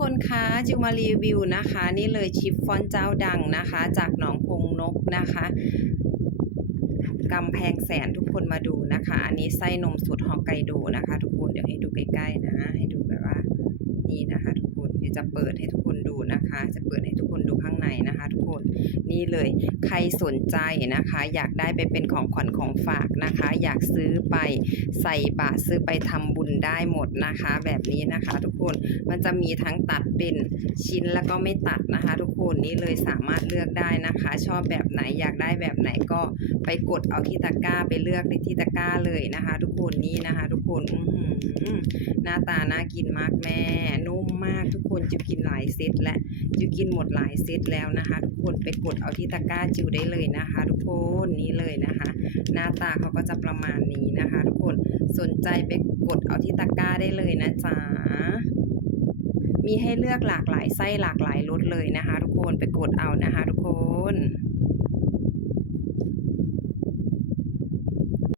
คนคะจิวมารีวิวนะคะ นี่เลยชิฟฟอนเจ้าดังนะคะ จากหนองพงนกนะคะกำแพงแสนทุกคนมาดูนะคะ อันนี้ไส้นมสูตรฮอกไกโดนะคะ ทุกคนเดี๋ยวให้ดูใกล้ๆนะ ให้ดูแบบว่านี่นะคะ ทุกคนเดี๋ยวจะเปิดให้ทุกคนดูนะคะ จะเปิดให้ นี่เลย ใครสนใจนะคะ อยากได้ไปเป็นของขวัญของฝากนะคะ อยากซื้อไปใส่บาตรซื้อไปทำบุญได้หมดนะคะ แบบนี้นะคะ ทุกคนมันจะมีทั้งตัดเป็นชิ้นแล้วก็ไม่ตัดนะคะทุก นนี่เลยสามารถเลือกได้นะคะ ชอบแบบไหนอยากได้แบบไหนก็ไปกดเอาที่ตะกร้าไปเลือกในที่ตะกร้าเลยนะคะ ทุกคนนี่นะคะ ทุกคนอื้อหือหน้าตาน่ากินมากแม่นุ่มมากทุกคนจิวกินหลายเซตและจิวกินหมดหลายเซตแล้วนะคะ ทุกคนไปกดเอาที่ตะกร้าจิวได้เลยนะคะ ทุกคนนี่เลยนะคะ หน้าตาเขาก็จะประมาณนี้นะคะ ทุกคนสนใจไปกดเอาที่ตะกร้าได้เลยนะจ๊ะ มีให้เลือกหลากหลายไส้หลากหลายรสเลยนะคะ ทุกคนไปกดเอานะคะ ทุกคน